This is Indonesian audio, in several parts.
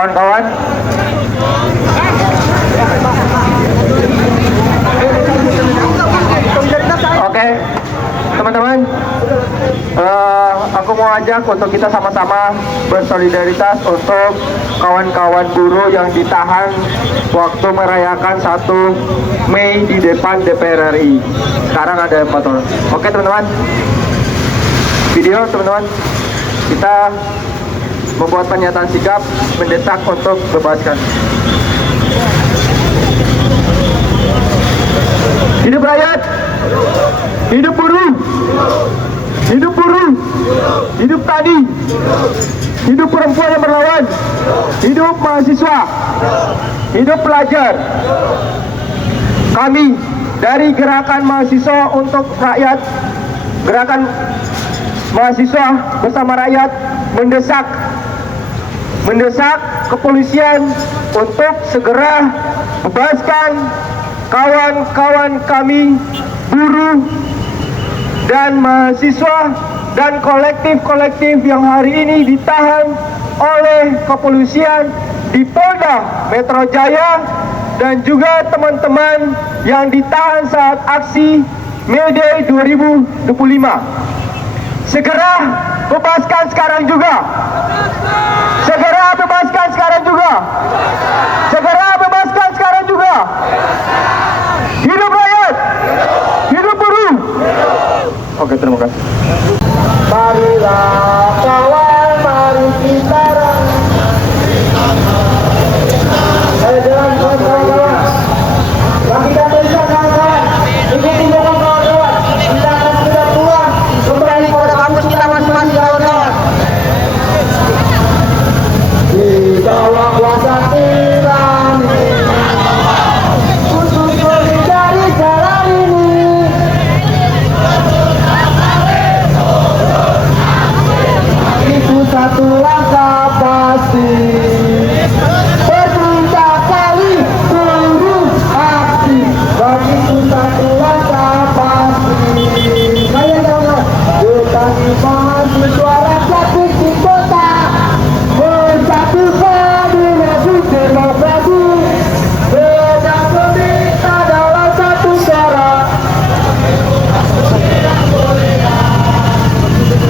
kawan-kawan. Oke, teman-teman, aku mau ajak untuk kita sama-sama bersolidaritas untuk kawan-kawan buruh yang ditahan waktu merayakan 1 Mei di depan DPR RI. Sekarang ada 4 orang. Oke teman-teman, video teman-teman, kita membuat pernyataan sikap mendesak untuk bebaskan. Hidup rakyat, hidup buruh, hidup buruh, hidup tani, hidup perempuan yang berlawan, hidup mahasiswa, hidup pelajar. Kami dari Gerakan Mahasiswa untuk Rakyat, Gerakan Mahasiswa Bersama Rakyat mendesak kepolisian untuk segera bebaskan kawan-kawan kami buruh dan mahasiswa dan kolektif-kolektif yang hari ini ditahan oleh kepolisian di Polda Metro Jaya dan juga teman-teman yang ditahan saat aksi May Day 2025. Segera bebaskan sekarang juga. Segera bebaskan sekarang juga. Segera bebaskan sekarang juga. Hidup rakyat. Hidup buruh. Oke, terima kasih. Marilah kawan, mari kita jalan kawan-kawan. Yang kita bisa kawan-kawan. Ikuti dengan kawan-kawan. Kita akan segera pulang kembali pada kampus kita masing-masing kawan-kawan. Di bawah kuasa tirani, untuk dari jalan ini. Itu satu langkah pasti. Berjuta kali buruh aksi, begitu satu langkah pasti. Kalian tahu nggak? Kita mahasiswa rakyat di kota bersatu dinasti demokrasi. Beda politik adalah satu cara.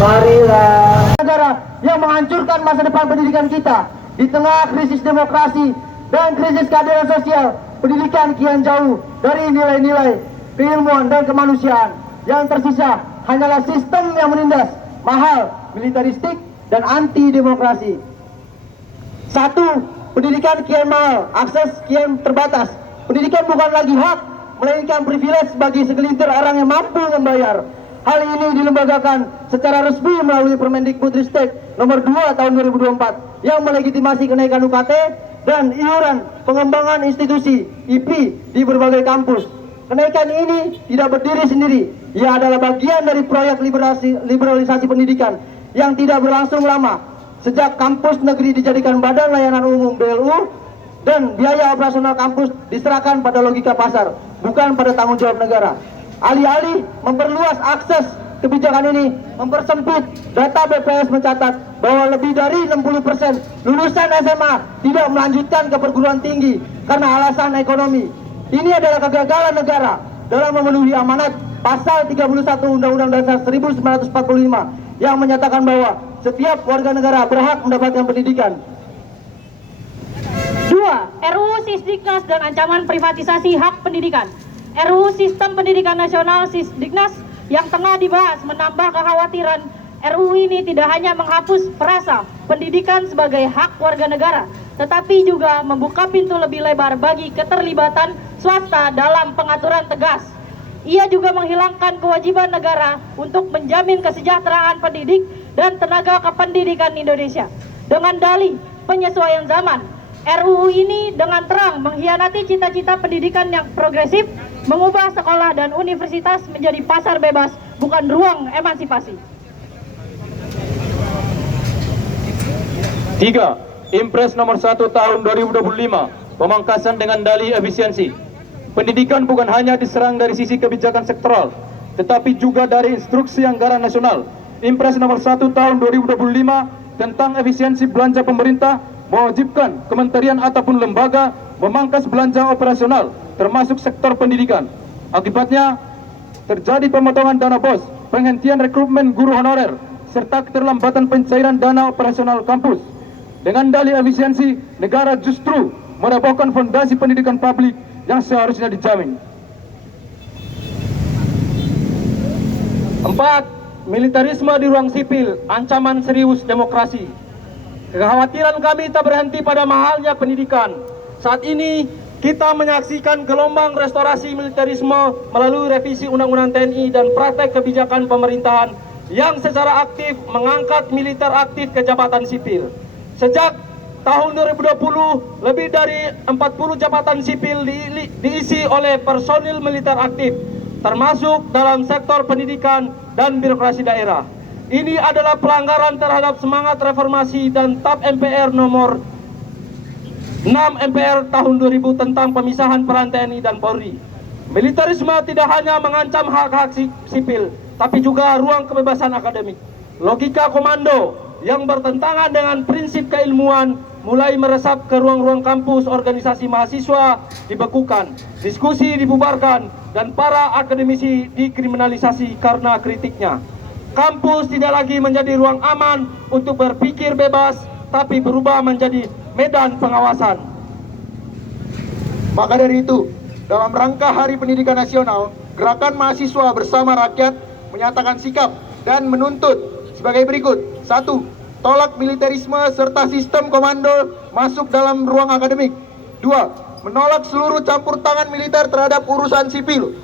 Marilah negara yang menghancurkan masa depan pendidikan kita di tengah krisis demokrasi dan krisis keadilan sosial. Pendidikan kian jauh dari nilai-nilai keilmuan dan kemanusiaan. Yang tersisa hanyalah sistem yang menindas, mahal, militeristik, dan anti demokrasi. 1. Pendidikan kian mahal, akses kian terbatas. Pendidikan bukan lagi hak, melainkan privilege bagi segelintir orang yang mampu membayar. Hal ini dilembagakan secara resmi melalui Permendikbudristek nomor 2 tahun 2024 yang melegitimasi kenaikan UKT dan iuran pengembangan institusi IP di berbagai kampus. Kenaikan ini tidak berdiri sendiri, ia adalah bagian dari proyek liberalisasi pendidikan yang tidak berlangsung lama. Sejak kampus negeri dijadikan Badan Layanan Umum BLU dan biaya operasional kampus diserahkan pada logika pasar, bukan pada tanggung jawab negara. Alih-alih memperluas akses kebijakan ini, mempersempit, data BPS mencatat bahwa lebih dari 60% lulusan SMA tidak melanjutkan ke perguruan tinggi karena alasan ekonomi. Ini adalah kegagalan negara dalam memenuhi amanat pasal 31 Undang-Undang Dasar 1945 yang menyatakan bahwa setiap warga negara berhak mendapatkan pendidikan. 2. RUU Sisdiknas dan ancaman privatisasi hak pendidikan. RUU Sistem Pendidikan Nasional Sisdiknas yang tengah dibahas menambah kekhawatiran RUU ini tidak hanya menghapus frasa pendidikan sebagai hak warga negara, tetapi juga membuka pintu lebih lebar bagi keterlibatan swasta dalam pengaturan tegas. Ia juga menghilangkan kewajiban negara untuk menjamin kesejahteraan pendidik dan tenaga kependidikan Indonesia. Dengan dalih penyesuaian zaman, RUU ini dengan terang mengkhianati cita-cita pendidikan yang progresif, mengubah sekolah dan universitas menjadi pasar bebas, bukan ruang emansipasi. 3. Impres nomor 1 tahun 2025, pemangkasan dengan dalih efisiensi. Pendidikan bukan hanya diserang dari sisi kebijakan sektoral, tetapi juga dari instruksi anggaran nasional. Impres nomor 1 tahun 2025 tentang efisiensi belanja pemerintah mewajibkan kementerian ataupun lembaga memangkas belanja operasional termasuk sektor pendidikan. Akibatnya terjadi pemotongan dana BOS, penghentian rekrutmen guru honorer, serta keterlambatan pencairan dana operasional kampus. Dengan dalih efisiensi, negara justru merobohkan fondasi pendidikan publik yang seharusnya dijamin. 4. Militerisme di ruang sipil, ancaman serius demokrasi. Kekhawatiran kami tak berhenti pada mahalnya pendidikan. Saat ini kita menyaksikan gelombang restorasi militerisme melalui revisi Undang-Undang TNI dan praktek kebijakan pemerintahan yang secara aktif mengangkat militer aktif ke jabatan sipil. Sejak tahun 2020, lebih dari 40 jabatan sipil diisi oleh personil militer aktif, termasuk dalam sektor pendidikan dan birokrasi daerah. Ini adalah pelanggaran terhadap semangat reformasi dan TAP MPR nomor 6 MPR tahun 2000 tentang pemisahan peran TNI dan Polri. Militerisme tidak hanya mengancam hak-hak sipil, tapi juga ruang kebebasan akademik. Logika komando yang bertentangan dengan prinsip keilmuan mulai meresap ke ruang-ruang kampus, organisasi mahasiswa dibekukan, diskusi dibubarkan, dan para akademisi dikriminalisasi karena kritiknya. Kampus tidak lagi menjadi ruang aman untuk berpikir bebas, tapi berubah menjadi medan pengawasan. Maka dari itu, dalam rangka Hari Pendidikan Nasional, Gerakan Mahasiswa Bersama Rakyat menyatakan sikap dan menuntut sebagai berikut. 1. Tolak militerisme serta sistem komando masuk dalam ruang akademik. 2. Menolak seluruh campur tangan militer terhadap urusan sipil.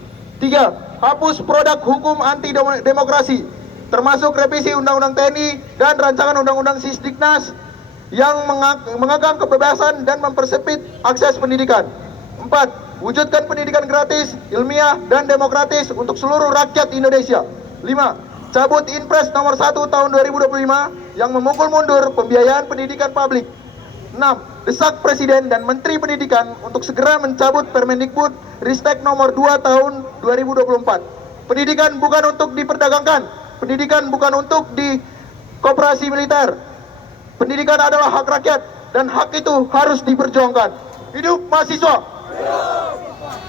3. Hapus produk hukum anti-demokrasi, termasuk revisi Undang-Undang TNI dan rancangan Undang-Undang Sisdiknas yang mengekang kebebasan dan mempersempit akses pendidikan. 4. Wujudkan pendidikan gratis, ilmiah, dan demokratis untuk seluruh rakyat Indonesia. 5. Cabut Inpres nomor 1 tahun 2025 yang memukul mundur pembiayaan pendidikan publik. 6. Desak Presiden dan Menteri Pendidikan untuk segera mencabut Permendikbud Ristek nomor 2 tahun 2024. Pendidikan bukan untuk diperdagangkan. Pendidikan bukan untuk di koperasi militer. Pendidikan adalah hak rakyat dan hak itu harus diperjuangkan. Hidup mahasiswa.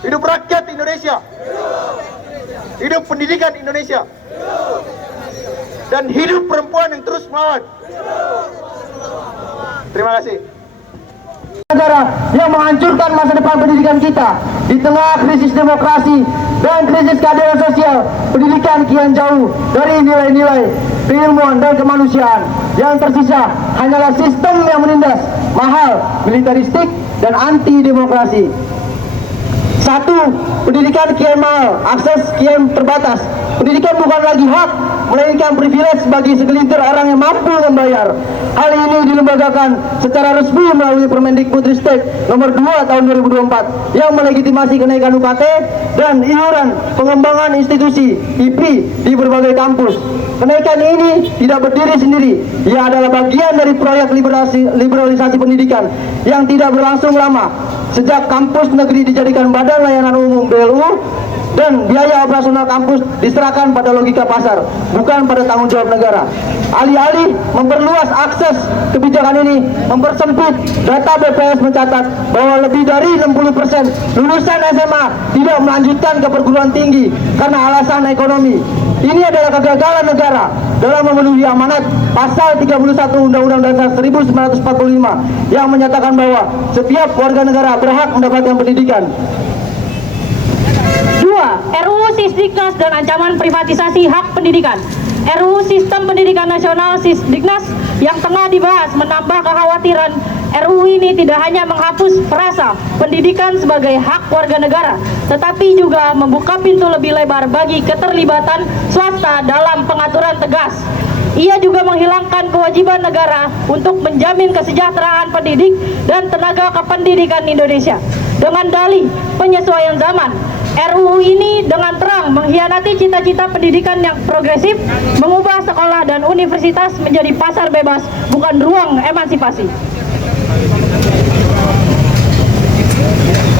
Hidup rakyat Indonesia. Hidup pendidikan Indonesia. Dan hidup perempuan yang terus melawan. Terima kasih. Negara yang menghancurkan masa depan pendidikan kita di tengah krisis demokrasi dan krisis keadilan sosial. Pendidikan kian jauh dari nilai-nilai keilmuan dan kemanusiaan. Yang tersisa hanyalah sistem yang menindas, mahal, militeristik, dan anti demokrasi. 1. Pendidikan kian mahal, akses kian terbatas. Pendidikan bukan lagi hak, melainkan privilege bagi segelintir orang yang mampu membayar. Hal ini dilembagakan secara resmi melalui Permendikbudristek nomor 2 tahun 2024 yang melegitimasi kenaikan UKT dan iuran pengembangan institusi IP di berbagai kampus. Kenaikan ini tidak berdiri sendiri, ia adalah bagian dari proyek liberalisasi pendidikan yang tidak berlangsung lama. Sejak kampus negeri dijadikan Badan Layanan Umum BLU dan biaya operasional kampus diserahkan pada logika pasar, bukan pada tanggung jawab negara. Alih-alih memperluas akses kebijakan ini, mempersempit, data BPS mencatat bahwa lebih dari 60% lulusan SMA tidak melanjutkan ke perguruan tinggi karena alasan ekonomi. Ini adalah kegagalan negara dalam memenuhi amanat pasal 31 Undang-Undang Dasar 1945 yang menyatakan bahwa setiap warga negara berhak mendapatkan pendidikan. 2. RUU Sisdiknas dan ancaman privatisasi hak pendidikan. RUU Sistem Pendidikan Nasional Sisdiknas yang tengah dibahas menambah kekhawatiran RUU ini tidak hanya menghapus frasa pendidikan sebagai hak warga negara, tetapi juga membuka pintu lebih lebar bagi keterlibatan swasta dalam pengaturan tegas. Ia juga menghilangkan kewajiban negara untuk menjamin kesejahteraan pendidik dan tenaga kependidikan Indonesia. Dengan dalih penyesuaian zaman, RUU ini dengan terang mengkhianati cita-cita pendidikan yang progresif, mengubah sekolah dan universitas menjadi pasar bebas, bukan ruang emansipasi.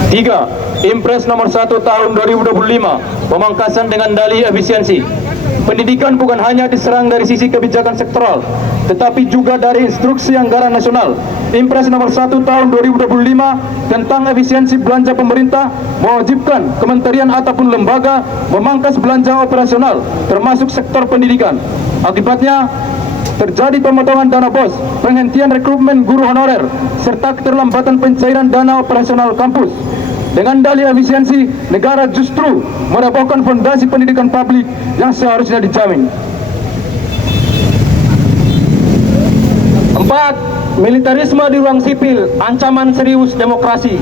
3. Impres nomor 1 tahun 2025, pemangkasan dengan dalih efisiensi. pendidikan bukan hanya diserang dari sisi kebijakan sektoral, tetapi juga dari instruksi anggaran nasional. Impres nomor 1 tahun 2025 tentang efisiensi belanja pemerintah mewajibkan kementerian ataupun lembaga memangkas belanja operasional, termasuk sektor pendidikan. Akibatnya, terjadi pemotongan dana BOS, penghentian rekrutmen guru honorer, serta keterlambatan pencairan dana operasional kampus. Dengan dalih efisiensi, negara justru merobohkan fondasi pendidikan publik yang seharusnya dijamin. 4. Militerisme di ruang sipil, ancaman serius demokrasi.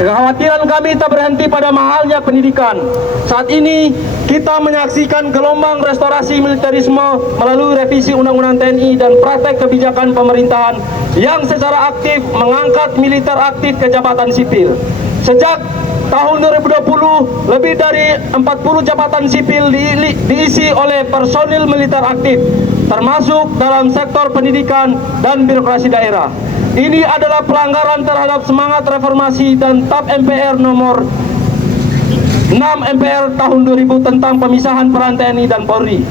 Kekhawatiran kami tak berhenti pada mahalnya pendidikan. Saat ini kita menyaksikan gelombang restorasi militerisme melalui revisi Undang-Undang TNI dan praktek kebijakan pemerintahan yang secara aktif mengangkat militer aktif ke jabatan sipil. Sejak tahun 2020, lebih dari 40 jabatan sipil diisi oleh personil militer aktif, termasuk dalam sektor pendidikan dan birokrasi daerah. Ini adalah pelanggaran terhadap semangat reformasi dan TAP MPR nomor 6 MPR tahun 2000 tentang pemisahan peran TNI dan Polri.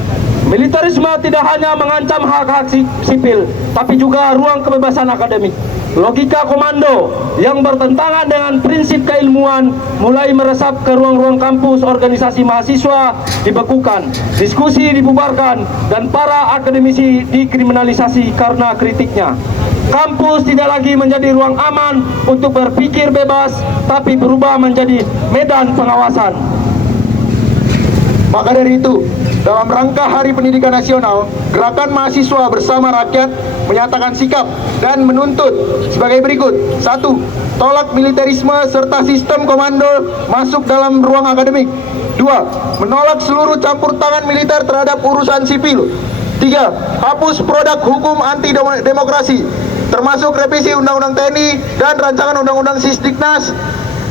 Militerisme tidak hanya mengancam hak-hak sipil, tapi juga ruang kebebasan akademik. Logika komando yang bertentangan dengan prinsip keilmuan mulai meresap ke ruang-ruang kampus, organisasi mahasiswa dibekukan, diskusi dibubarkan, dan para akademisi dikriminalisasi karena kritiknya. Kampus tidak lagi menjadi ruang aman untuk berpikir bebas, tapi berubah menjadi medan pengawasan. Maka dari itu, dalam rangka Hari Pendidikan Nasional, Gerakan Mahasiswa Bersama Rakyat menyatakan sikap dan menuntut sebagai berikut. 1. Tolak militerisme serta sistem komando masuk dalam ruang akademik. 2. Menolak seluruh campur tangan militer terhadap urusan sipil. 3. Hapus produk hukum anti demokrasi, termasuk revisi Undang-Undang TNI dan rancangan Undang-Undang Sisdiknas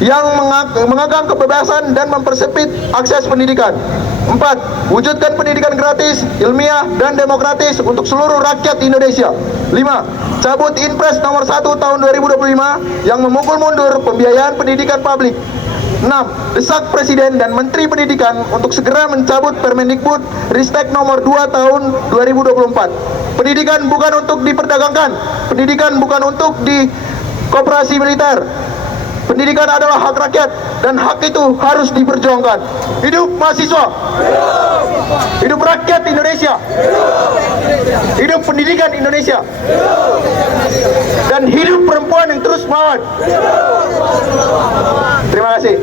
yang mengekang kebebasan dan mempersempit akses pendidikan. 4. Wujudkan pendidikan gratis, ilmiah, dan demokratis untuk seluruh rakyat Indonesia. 5. Cabut Impres nomor 1 tahun 2025 yang memukul mundur pembiayaan pendidikan publik. 6. Desak Presiden dan Menteri Pendidikan untuk segera mencabut Permendikbud Ristek nomor 2 tahun 2024. Pendidikan bukan untuk diperdagangkan, pendidikan bukan untuk di koperasi militer. Pendidikan adalah hak rakyat dan hak itu harus diperjuangkan. Hidup mahasiswa. Hidup rakyat Indonesia. Hidup pendidikan Indonesia. Dan hidup perempuan yang terus melawan. Terima kasih.